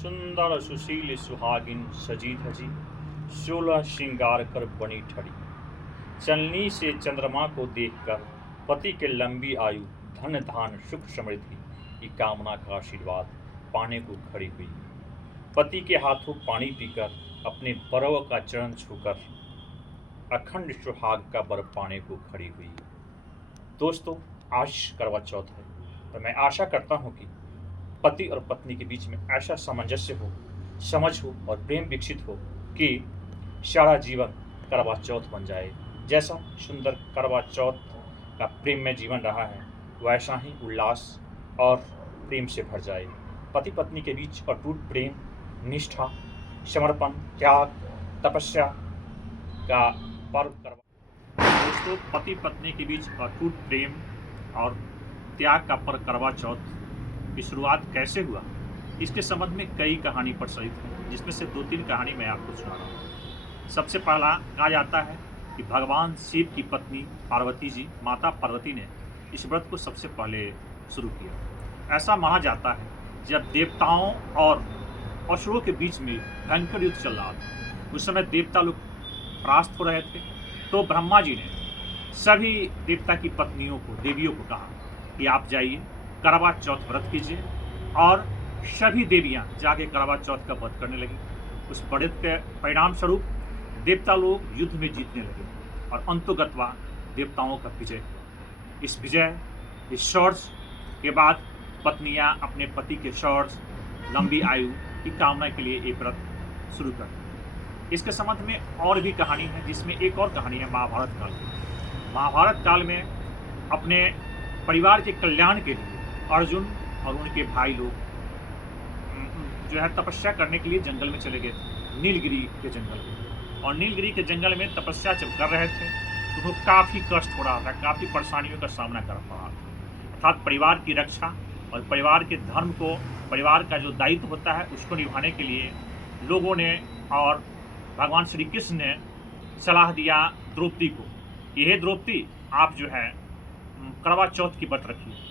सुंदर सुशील सुहागिन सजी धजी, 16 श्रृंगार कर बनी ठड़ी। चलनी से चंद्रमा को देखकर पति के लंबी आयु, धन धान सुख समृद्धि की कामना का आशीर्वाद पाने को खड़ी हुई। पति के हाथों पानी पीकर, अपने बरव का चरण छूकर अखंड सुहाग का वर पाने को खड़ी हुई। दोस्तों, आज करवा चौथ है, तो मैं आशा करता हूँ कि पति और पत्नी के बीच में ऐसा सामंजस्य हो, समझ हो और प्रेम विकसित हो कि सारा जीवन करवा चौथ बन जाए। जैसा सुंदर करवा चौथ का प्रेम में जीवन रहा है, वैसा ही उल्लास और प्रेम से भर जाए। पति पत्नी के बीच अटूट प्रेम, निष्ठा, समर्पण, त्याग, तपस्या का पर्व करवा। दोस्तों, पति पत्नी के बीच अटूट प्रेम और त्याग का पर्व करवा चौथ की शुरुआत कैसे हुआ, इसके संबंध में कई कहानी प्रचलित है, जिसमें से 2-3 कहानी मैं आपको सुना रहा हूँ। सबसे पहला कहा जाता है कि भगवान शिव की पत्नी पार्वती जी, माता पार्वती ने इस व्रत को सबसे पहले शुरू किया। ऐसा माना जाता है जब देवताओं और असुरों के बीच में भयंकर युद्ध चल रहा था, उस समय देवता लोग परास्त हो रहे थे, तो ब्रह्मा जी ने सभी देवता की पत्नियों को, देवियों को कहा कि आप जाइए करवा चौथ व्रत कीजिए, और सभी देवियां जाके करवा चौथ का व्रत करने लगी। उस व्रत के परिणाम स्वरूप देवता लोग युद्ध में जीतने लगे और अंतोगत्वा देवताओं का विजय। इस विजय, इस शौर्य के बाद पत्नियां अपने पति के शौर्य, लंबी आयु की कामना के लिए एक व्रत शुरू करती। इसके संबंध में और भी कहानी है, जिसमें एक और कहानी है महाभारत काल की। महाभारत काल में अपने परिवार के कल्याण के लिए अर्जुन और उनके भाई लोग जो है तपस्या करने के लिए जंगल में चले गए थे, नीलगिरी के जंगल में। और नीलगिरी के जंगल में तपस्या जब कर रहे थे तो उनको काफ़ी कष्ट हो रहा था, काफ़ी परेशानियों का सामना कर पड़ा था। अर्थात परिवार की रक्षा और परिवार के धर्म को, परिवार का जो दायित्व होता है उसको निभाने के लिए लोगों ने और भगवान श्री कृष्ण ने सलाह दिया द्रौपदी को कि हे द्रौपदी, आप जो है करवा चौथ की व्रत रखिए।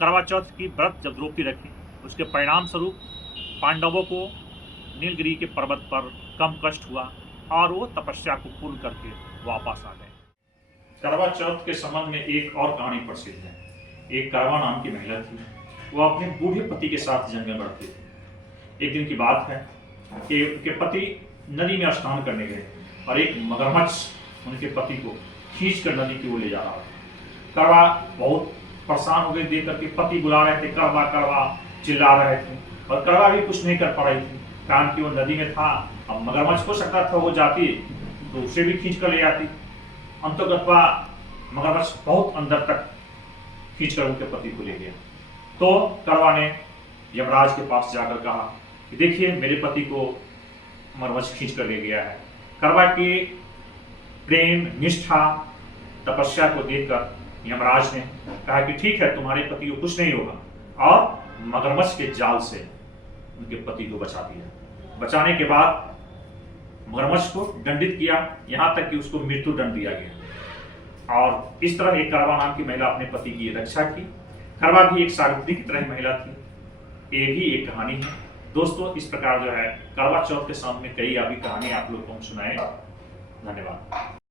करवा चौथ की व्रत जब द्रौपदी रखी, उसके परिणाम स्वरूप पांडवों को नीलगिरी के पर्वत पर कम कष्ट हुआ और वो तपस्या को पूर्ण करके वापस आ गए। करवा चौथ के संबंध में एक और कहानी प्रसिद्ध है। एक करवा नाम की महिला थी, वो अपने बूढ़े पति के साथ जंगल में रहती थी। एक दिन की बात है कि उनके पति नदी में स्नान करने गए और एक मगरमच्छ उनके पति को खींच कर नदी की ओर ले जा रहा था। करवा बहुत परेशान हो गए देख करके, पति बुला रहे थे, करवा करवा चिल्ला रहे थे, और करवा भी कुछ नहीं कर पा रही थी, कारण कि वो नदी में था। अब मगरमच्छ हो सकता था वो जाती तो उसे भी खींच कर ले जाती। अंततः मगरमच्छ बहुत अंदर तक खींच कर उनके पति को ले गया। तो करवा ने यमराज के पास जाकर कहा कि देखिए, मेरे पति को मगरमच्छ खींच कर ले गया है। करवा की प्रेम, निष्ठा, तपस्या को देखकर यमराज ने कहा कि ठीक है, तुम्हारे पति को कुछ नहीं होगा, और मगरमच्छ के जाल से उनके पति को बचा दिया। बचाने के बाद मगरमच्छ को दंडित किया, यहाँ तक कि उसको मृत्यु दंड दिया गया। और इस तरह एक करवा नाम की महिला अपने पति की रक्षा की। करवा भी एक सावित्री की तरह महिला थी। ये भी एक कहानी है। दोस्तों, इस प्रकार जो है करवा चौथ के सामने कई अभी कहानी आप लोग को हम सुनाए। धन्यवाद।